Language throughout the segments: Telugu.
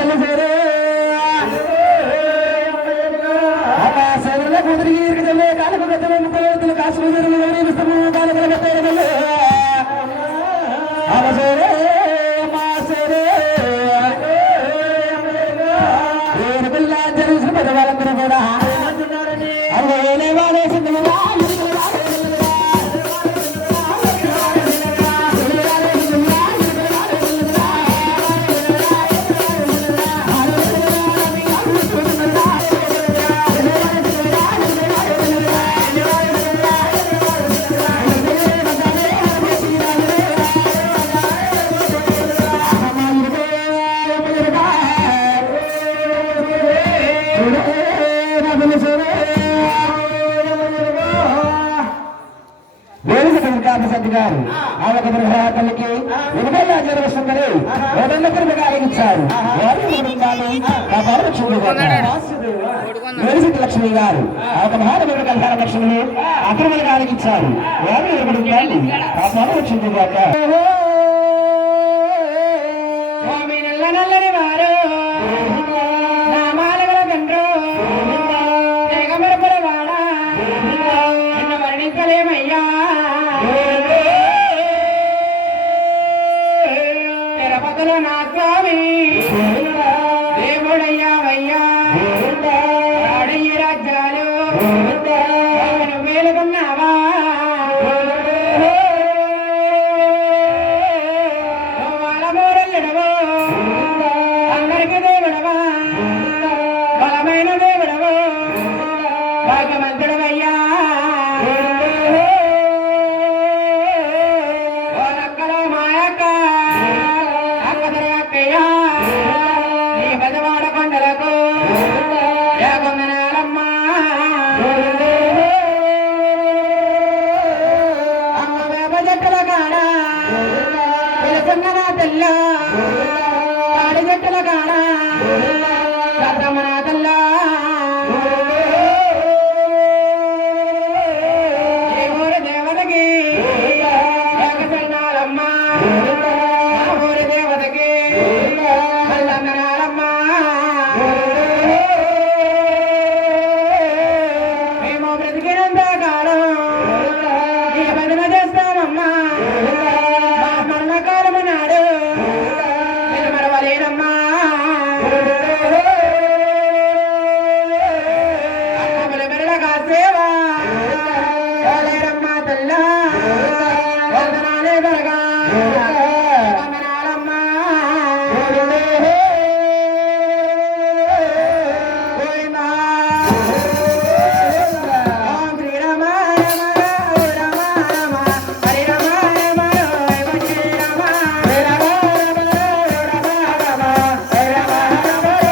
తల్లి సేరే సేవల కుదిరి తల్లి కాలకు గతమే ముక్కలు కాసు ఇస్తాము కాలకల గతలే సేరే మా సేరే పిల్ల జరుగుతున్న పెద్దవాళ్ళందరూ కూడా అరవై వాడేసింది గారు ఆమె తల్లికి విలువైన జన్మస్తుందని ఎవరెన్నకరుగా ఆలగించారు లక్ష్మి గారు ఆ ఒక మహానవుడు కళ్యాణ లక్ష్మిని అక్రమంగా ఆలగించారు వారు నిలబడి ఆ పనులు వచ్చింది కాక నల్లని వారు నామాలగల గండ్రు తెగమరపుల వాడ నిన్న వర్ణించలేమయ్యా తిరుపతిలో నా స్వామి దేవుడయ్యావయ్యా రాడయ్య రాజ్యాలు మేలుకున్నావా వాళ్ళమూరల్లడవో అందరికి దేవుడవా బలమైన దేవుడవో భాగ్యమంతుడవయ్యా ఓలక్కలో మాయక్క అక్కదరక్కయ్యా నీ బెదవాడ కొండలకు యాకొందనాలమ్మా అమ్మ వేప చెట్టుల కాడ వెలుసున్న నా తెల్ల తాడి చెట్టుల కాడ సద్దమ్మ నా తెల్ల ఈ ఊరి దేవతకి ఏకసన్నాలమ్మ ఆ ఊరి దేవతకి వందనాలమ్మ మేము బ్రతికినంత కాలం నీ భజన చేస్తామమ్మా మా మరణకాలము నాడు నేను మరవలేనమ్మా అన్నముల మెరళగా సేవా లేరమ్మా తల్ల వందనాలే బరగా వందనాలమ్మా గోవిందా ఓం శ్రీరామ రమ రమ రమ హరి రమ రమ రమ శ్రీరామ రమ రమ రమ రమ హరి రమ రమ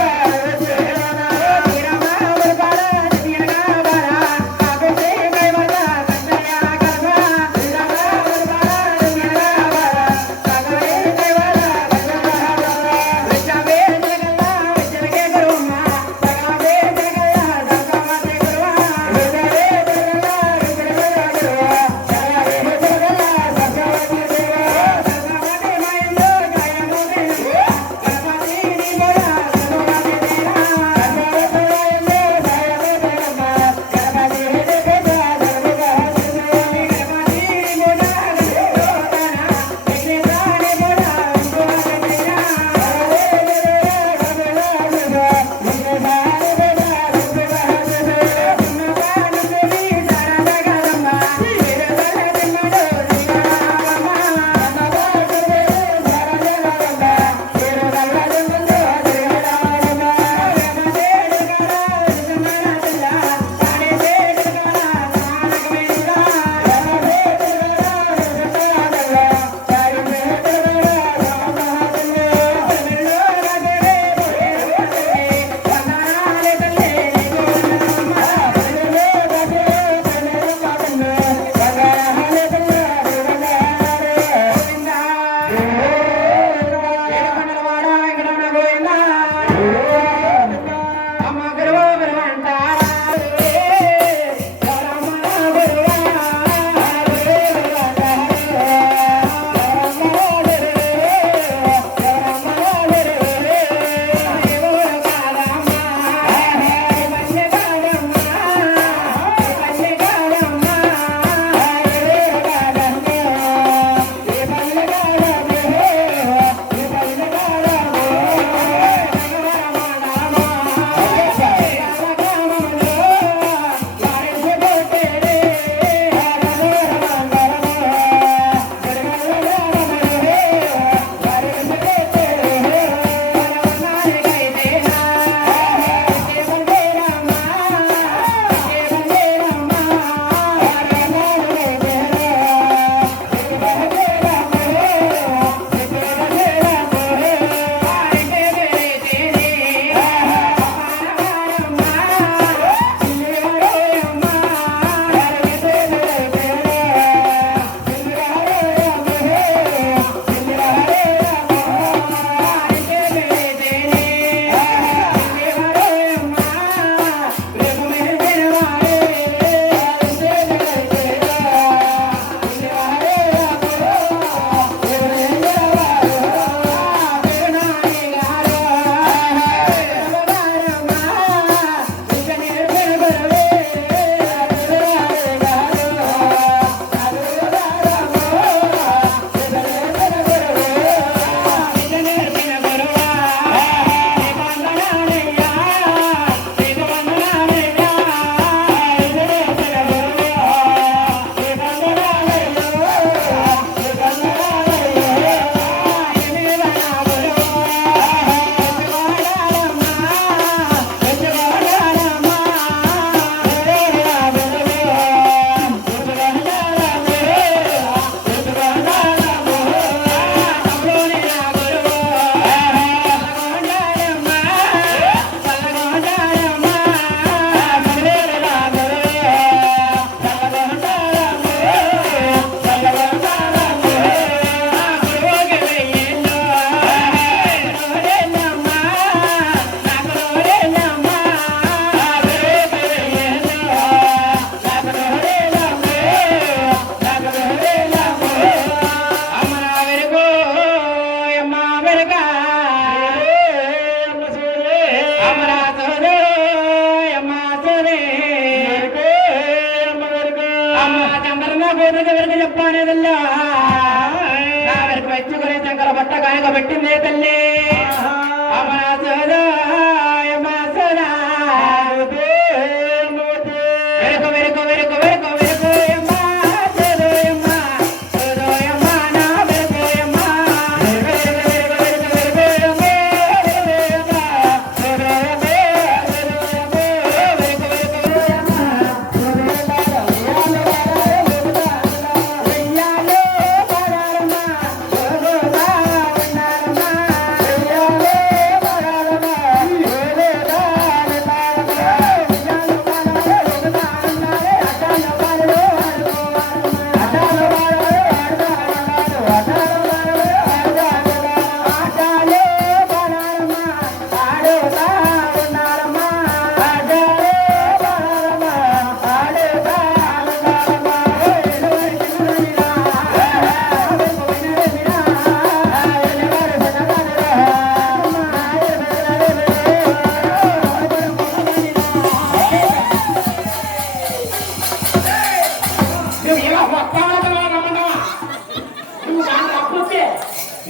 పెట్టిందే తల్లి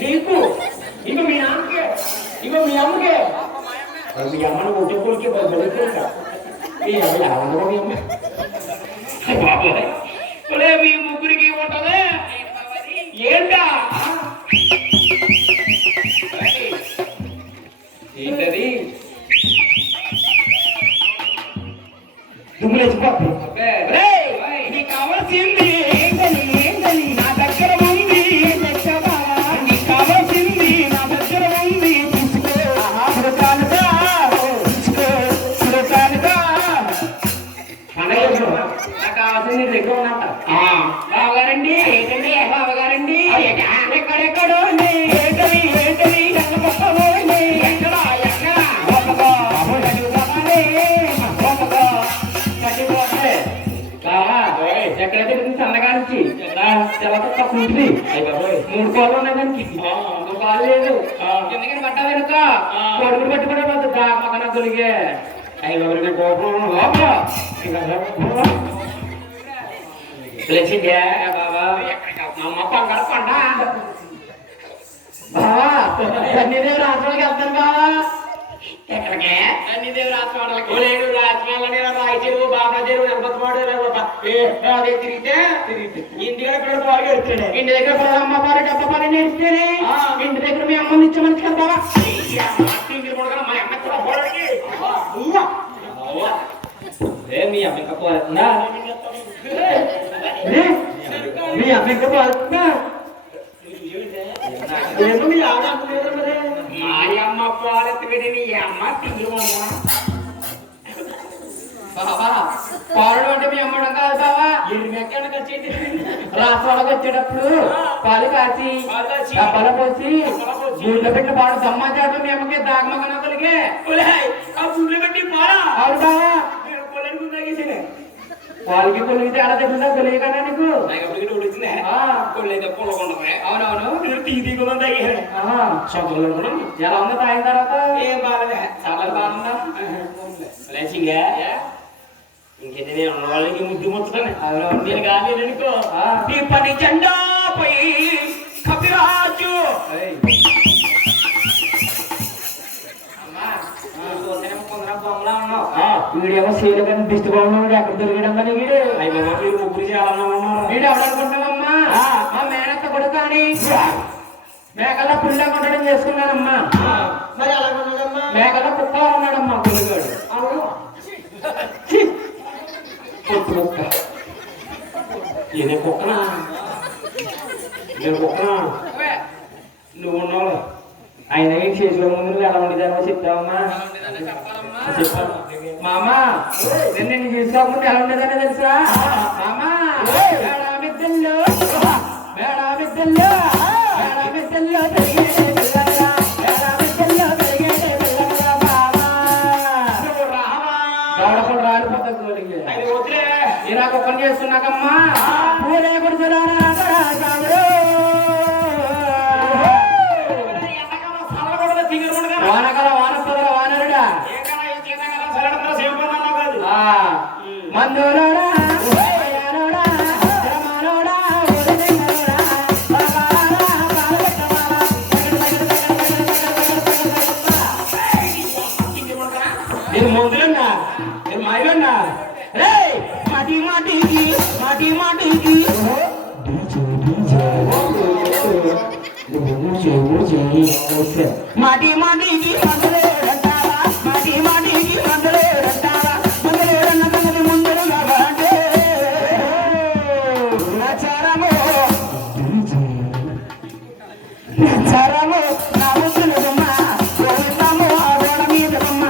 నీకు ఇక మీ నాన్నకే ఇక మీ అమ్మకే మీ అమ్మను ఒకటే కొలికే మీ అమ్మ మీ ముగ్గురికి ఉంటదే ఏంటా ఏంటది దుమ్ములేసిపోతుంది నీకు కావాల్సింది ఏంటని నా దగ్గర ఉంది నీకు కావాల్సింది నా దగ్గర ఉంది తీసుకో సురకాలుగా నాకు కావాల్సింది దగ్గర ఉన్నట్ట బావగారండి ఏంటండి బావగారండి ఎక్కడెక్కడో ఏంటని ఏంటని ఎక్కడ ఎక్కడైతే సన్నగానికి తెల్లకొత్త కూర్చుని 3 కోళ్ళు ఉన్నాయి దానికి 3 కాళ్ళు లేదు ఎందుకని పడ్డా వెనుక కొడుకులు పట్టుకునే పోతుంది మగన తొలిగే అయ్యి కోపం పిలిచిందే బాబా అమ్మ పంగడ పండ బావా సన్నిదేవి రాష్ట్రాలకి వెళ్తాను బావా ఎక్కడికే సన్నిదేవి రాష్ట్రాలకి లేడు రాజమాలని రాయచెరువు బాబా చెరువు నర్మతమాడు అదే తిరిగితే ఇంటి దగ్గర పాలు ఎడుతాడు ఇంటి దగ్గర అమ్మ పాలు డబ్బ పాలు నేర్స్తేనే ఇంటి దగ్గర మీ అమ్మని ఇచ్చామని కదా బాబా మా అమ్మ మీ అమ్మ ఇంకా పోతుందా మీ అమ్మ ఇంకా పోతుందా మీ అమ్మ పాలెత్తుకడి నీ అమ్మ తిండి బాబా పాలు అంటే మీ అమ్మడం కాదు బాబా ఎక్కడికి వచ్చేది రాష్ట్రాలకు వచ్చేటప్పుడు పాలు కాచి డబ్బాల పోసి గుడ్లు పెట్టి పాడు సమాచారం మీ అమ్మకి దాగమగన కలిగే ఆ గుడ్లు పెట్టి పాలా అవును బాబా వాళ్ళకి కొలిగి తేడా తెలిసిందా తెలియకనా నీకు అవునవును ఎలా ఉందో తాగిన తర్వాత ఏం బాగాలే చాలా బాగుందా ఇంకేంటి నేను ఉన్న వాళ్ళకి ముద్దు ముచ్చుతాను అవునవును నేను కాలేదనుకో నీ పని జెండా పై కపిరాజు బొమ్మలా ఉన్నావు వీడేమో సీలు కానీ దిష్టి బాగున్నాడు ఎక్కడ దొరికడమ్మా వీడు అయ్యో మీరు ముగ్గురు చాలా వీడు ఎవడనుకుంటావమ్మా మా మేనత్త కొడుకు కానీ మేకల్లో పుల్ల కొట్టడం చేసుకున్నానమ్మా మరి అలా ఉన్నాడమ్మా మేకల్లో కుక్క ఉన్నాడమ్మా కొడుగాడు కుక్క ఏదే కుక్కనా నేను కుక్కనా నువ్వు ఉన్నావు ఆయన ఏం చేసిన ముందు ఎలా ఉండేదామో చెప్తావమ్మా చెప్పాను మామా నేను చూసుకోకుండా ఎలా ఉండేదని తెలుసా మామా మేడామిద్దల్లో నాకు ఒక్కని చేస్తున్నాకమ్మా పూలే కొడుతున్నారా వానకాల వానపదర వానరుడా మందులోడా ఇది ముందులన్నా ఇది మాయలన్నా రే మాటి మాటికి మాటి మాటికి మాటి మాటికి మందులు అంటావా మాటి మాటికి మందులు అంటావా మందులు అన్న మందులు ముందులు కాబట్టి నచారము నచారము నా ముద్దులు బొమ్మ గోవిందము ఆ గోడ మీద బొమ్మ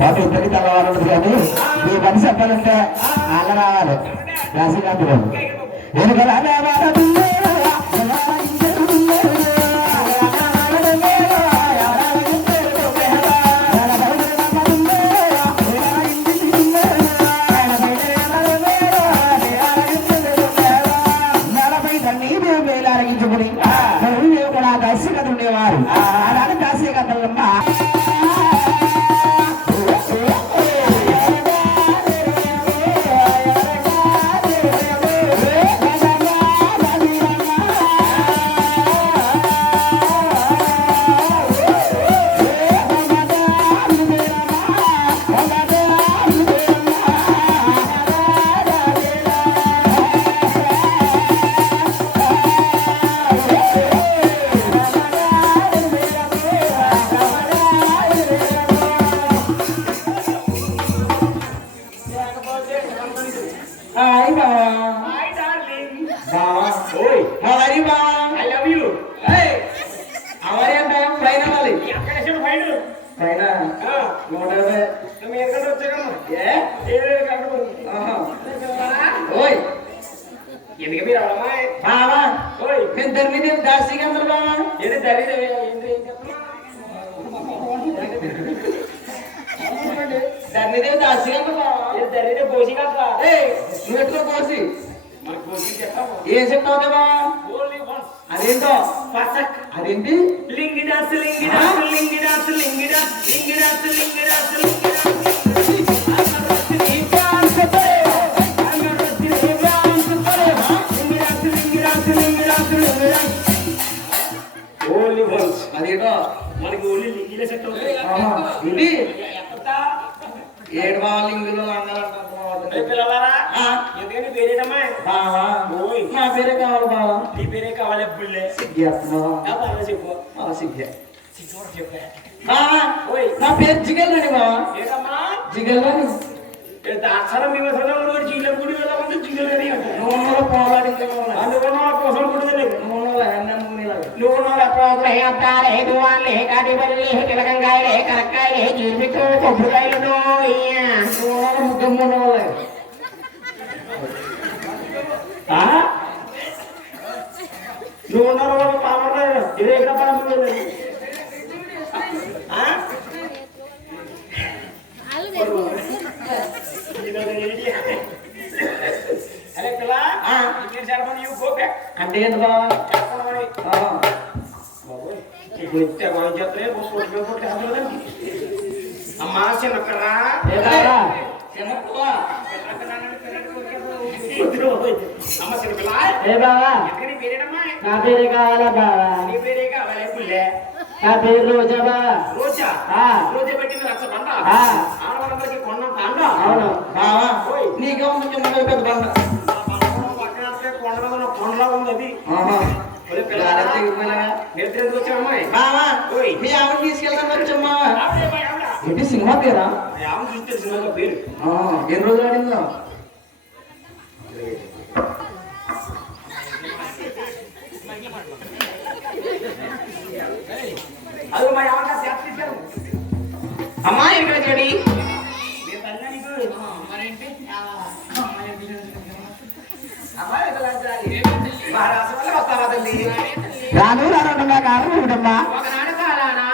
పాట ఇద్దరికి తెల్లవారు కానీ ఈ మనిషి చెప్పాలంటే ఆళ్ళ రావాలి రాసికాంతులు వెనుక అరగించుకుని కూడా దర్శకత ఉండేవారు అలాంటి దర్శకతలమ్మ ఏం చెప్తావు అదేంటో అదేంటి lungi dance lungi dance lungi dance lungi dance lungi dance lungi dance lungi dance అదేంటో మనకి ఓన్లీ లింగిలే సెట్ అవుతుంది ఏడు బావ లింగులు పిల్లలారా ఎందుకని పేరేటమ్మా బావా నా పేరే కావాలి బావా నీ పేరే కావాలి బుల్లే చెప్పు సిగ్గే నా పేరు జిగల్ అని బావా జిగల్ అని అక్షరం మీ జిగల్ గుడి వెళ్ళమంటే జిగల్ అని నూనెలో పోలాడి అందుకని కోసం కుడితే నూనెలో అప్రాలే దువాలే కాటిపల్లి తిలకంగాయలే కరక్కాయలే జీవితో కొబ్బరికాయలు నూనెలో ముగ్గమ్మ నువ్వు ఉన్నారు పాపడలేదు ఇదే ఎక్కడ పడలేదు అంటే ఏంటి బాబా అమ్మా చిన్నక్కరా నా పేరే కావాలా బావా నా పేరు రోజా బావా అవును బావా నీకే ఉంది పెద్ద కొండలా ఉంది అది బావా మీ ఆవిడ తీసుకెళ్తాను వచ్చమ్మా ఏంటి సింహ పేరా పేరు ఎన్ని రోజులు ఆడిందో అమ్మా ఇక్కడ చెడి రాను రానుండగా కారణం ఏమిటమ్మా ఒకనాడు కాలానా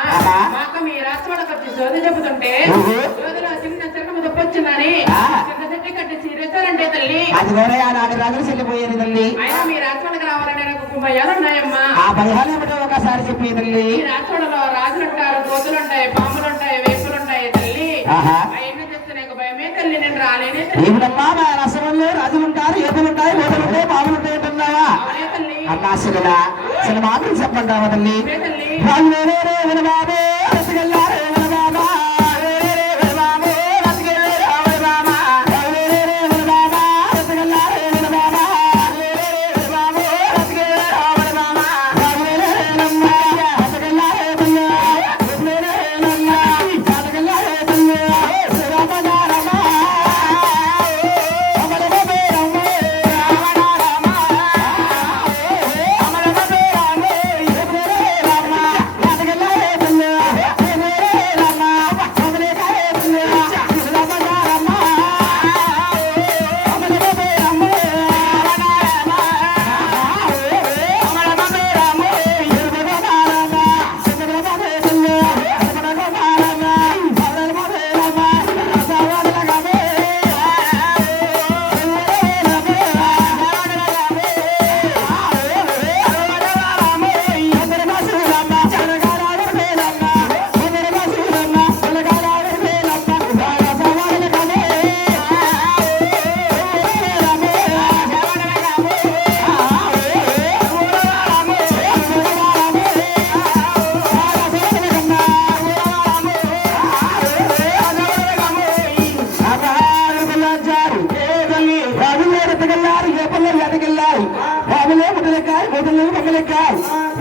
మాకు మీ రాష్ట్రాలకు వచ్చి సోది చెబుతుంటే సోదిలో చిన్న చిన్న దొప్పొచ్చిందని చిన్న చెట్టి కట్టి రెచ్చారంటే తల్లి అది కూడా ఆనాడు రాజులు చెల్లిపోయేది తల్లి అయినా మీ రాష్ట్రాలకు రావాలని నాకు భయాలు ఉన్నాయమ్మా ఆ భయాలు ఏమిటో ఒకసారి చెప్పే తల్లి ఈ రాష్ట్రంలో రాజులు ఉంటారు కోతులుంటాయి పాములుంటాయి వేపులుంటాయి తల్లి అవన్నీ చెప్తే నాకు భయమే తల్లి నేను రాలేనే ఏమిటమ్మా మా రాష్ట్రంలో రాజులు ఉంటారు ఏపులు ఉంటాయి కోతులుంటాయి పాములు ఉంటాయి అంటున్నావా అవునే తల్లి అన్నా సినిమా సినిమాలు చెప్పండి రామ తల్లి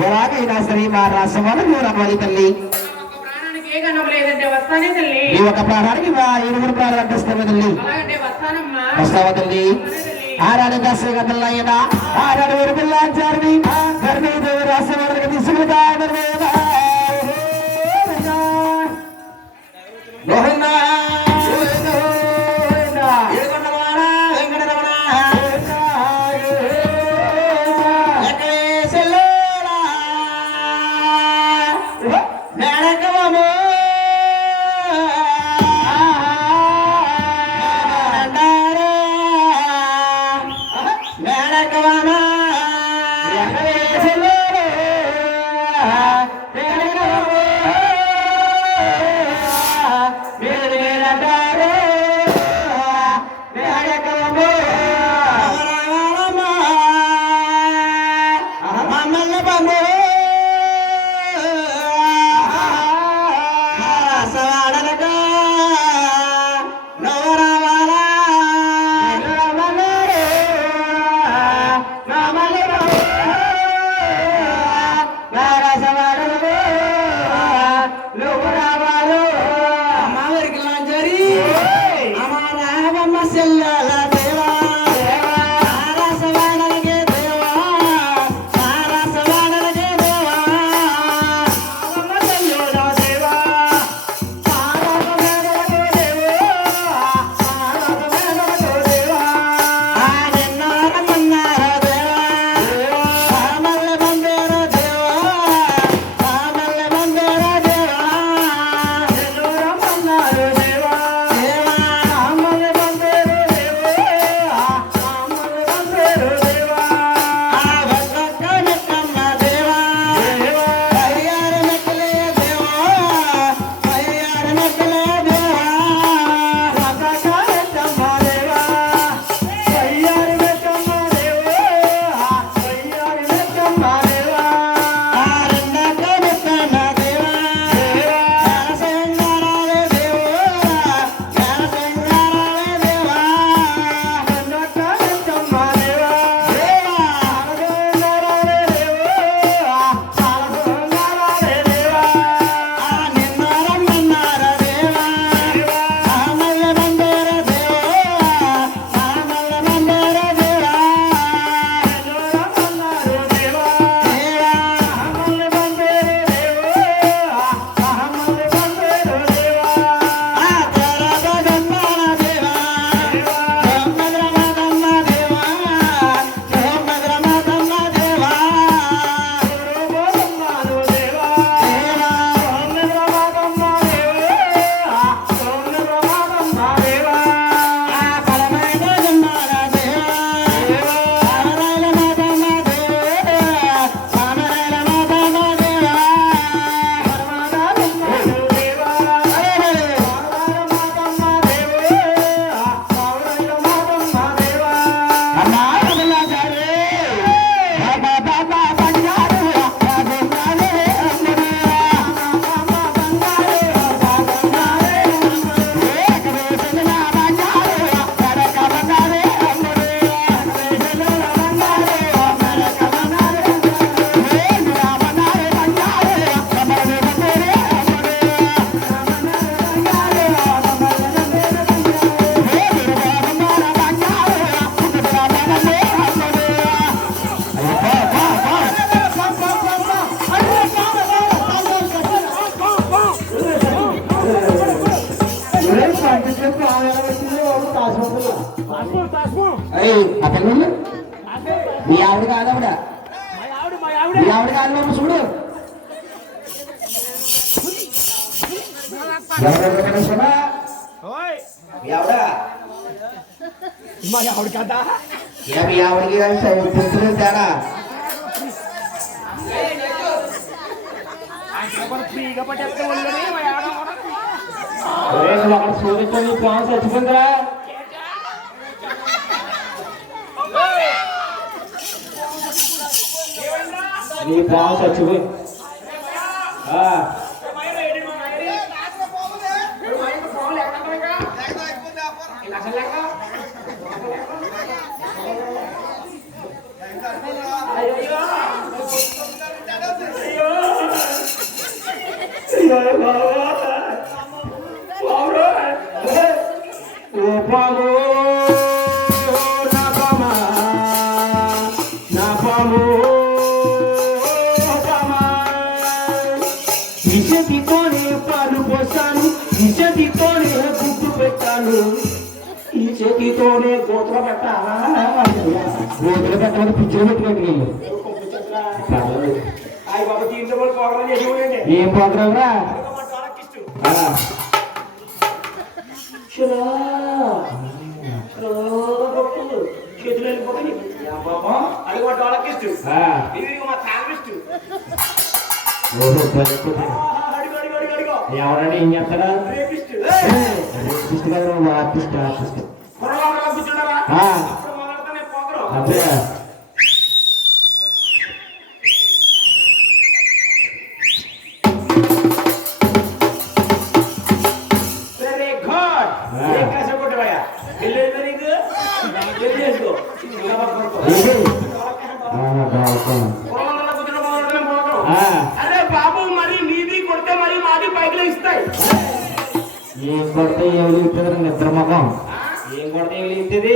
ఎలాగైనా సరే మా రాష్ట్రంలో నువ్వు రమ్మని తల్లి ప్రాణానికి ఏ గణం లేదంటే వస్తానే తల్లి ఈ ఒక ప్రాణానికి మా ఇరువురు ప్రాణాలు అడ్డిస్తాము తల్లి అలాగంటే వస్తానమ్మా వస్తావా తల్లి ఆరాడు దశగా తల్లయ్యన ఆరాడు ఊరు పిల్లాచారిని ధర్మదేవి రాష్ట్రానికి తీసుకుంటా మీ ఆవిడ కాదవిడ మీ ఆవిడ కాదు బాబు చూడు మీ ఆవిడ కదా మీ ఆవిడకి తెలుసు తేడా ఫ్రీగా పట్టేస్తే అక్కడ చూపించండి ప్రాన్స్ చచ్చిపోయిందిరా నీ ప్రాన్స్ చచ్చిపోయింది విషతితోనే పాలు పోసాను విషతితోనే గుడ్డు పెట్టాను ఈ చేతితోనే గోతులు పెట్టాలా గోతులు పెట్టాలి పిచ్చులు పెట్టినట్టు ఏం ప్రోగ్రామ్ రా చేతులు వెళ్ళిపోతాయి అది మా డోలకిస్టు ఇది మా థాంగిస్టు ఎవరండి ఏం చేస్తాడా ఆర్టిస్ట్ ఆర్టిస్ట్ అదే అరే బాబు మరి నీది కొడితే మరి మాది పైకి ఇస్తాయి ఏం కొడితే ఎవరు ఇస్తుంది నిద్ర ముఖం ఏం కొడితే ఎవరు ఇస్తుంది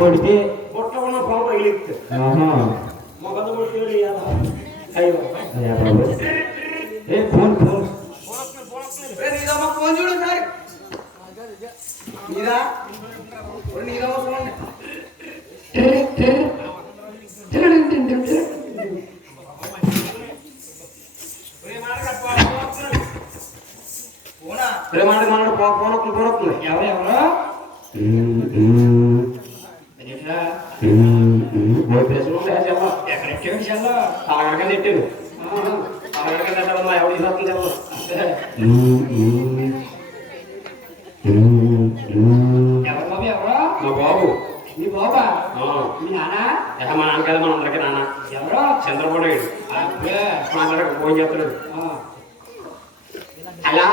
కొడితే పొట్టలో ఉన్న ఫోన్ పగిలిస్తుంది మొగలు కొడితే అయ్యో బాబు ఏ ఫోన్ ఫోన్ ఫోన్ చూడు సార్ నీదా నీదా ఫోన్ బాబు నీ బాబా మీ నాన్న మా నాన్న కదా మన అందరికీ నాన్న ఎవరో చంద్రబాబు ఫోన్ చేస్తున్నాడు హలో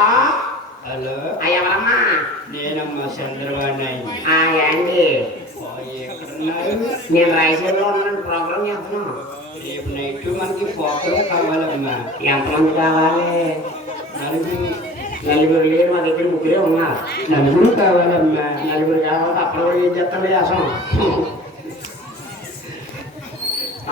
హలో ఎవరమ్మా నేనమ్మా చంద్రబాబు ఏంటి ఎక్కడున్నారు నేను రాయచూరులో ఉన్నాను ప్రోగ్రామ్ చేస్తున్నాను రేపు నైట్ మనకి ప్రోగ్రామ్ కావాలమ్మా ఎంతమంది కావాలి నలుగురు లేరు మా దగ్గర ముగ్గురే ఉన్నారు నలుగురు కావాలమ్మా నలుగురు కావాలి అప్పుడు కూడా ఏం చేస్తాను చేసాం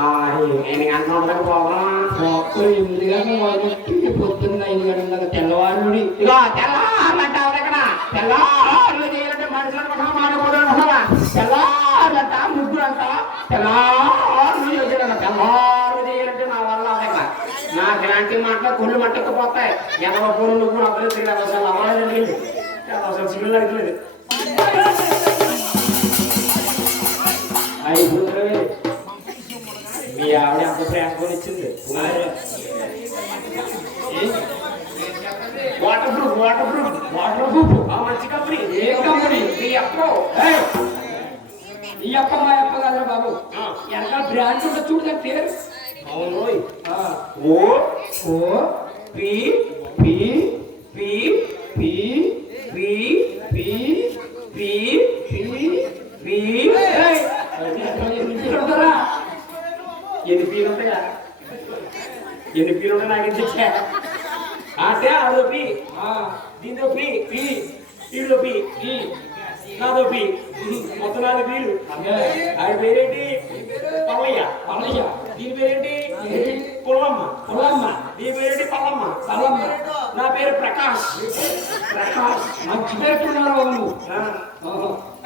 8 గంటల ఉండక పోవడం 8 గంటలు మొదలెట్టి పొద్దున్న 5 గంటల తెల్లవారు ఇక తెల్లారులంటావు ఇక్కడ తెల్లారులు చేయాలంటే మనుషులు మాడకూడదు తెల్లారులంట ముగ్గురు అంట తెల్లారులు చేయాలంట తెల్లారు చేయాలంటే నా వల్ల ఇక్కడ నాకు ఇలాంటి మాటలు కొళ్ళు మట్టకపోతాయి ఎనవ పూర్వం నువ్వు అప్పుడు తిరిగి అసలు అవ్వలేదు అసలు సిగ్గులు అడగలేదు మీ ఆవిడ ఎంత ప్రేమ ఇచ్చింది వాటర్ ప్రూఫ్ మంచి కంపెనీ ఏ కంపెనీ ఈ అప్ప మా అప్ప కాదు బాబు ఎంత బ్రాండ్ ఉంటే చూడ పేరు అవును O P P P P P P P P ఎన్ని పీలు ఉంటాయా ఎన్ని పీలు ఉంటాయి నాకు తెచ్చా అంటే అదో పి దీంతో పి పి వీళ్ళు పి నాదో పి మొత్తం 4 పీలు ఆడి పేరేంటి పల్లయ్య దీని పేరేంటి పుల్లమ్మ దీని పేరేంటి పల్లమ్మ నా పేరు ప్రకాష్ మంచి పేరున్నారు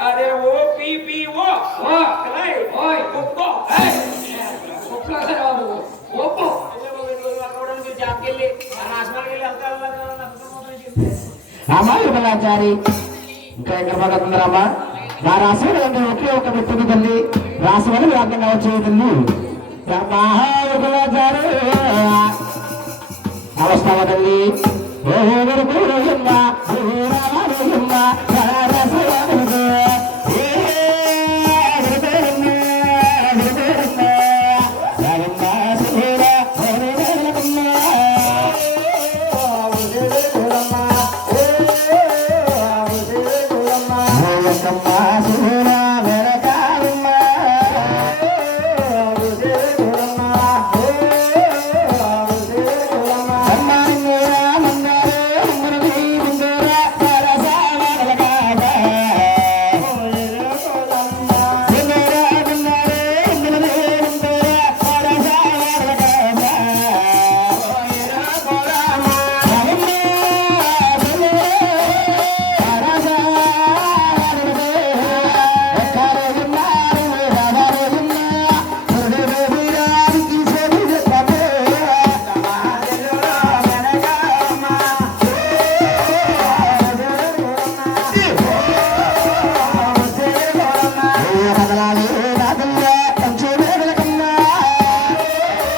అదే O P P O Vithalachari ఇంకా ఎక్కడ పడుతుందమ్మా నా రాశి ఒకే ఒక వ్యక్తికి తల్లి రాసి వల్ల వ్యాప్తంగా వచ్చే తల్లి విఠలాచారి అవస్థావ తల్లి ఓ రామ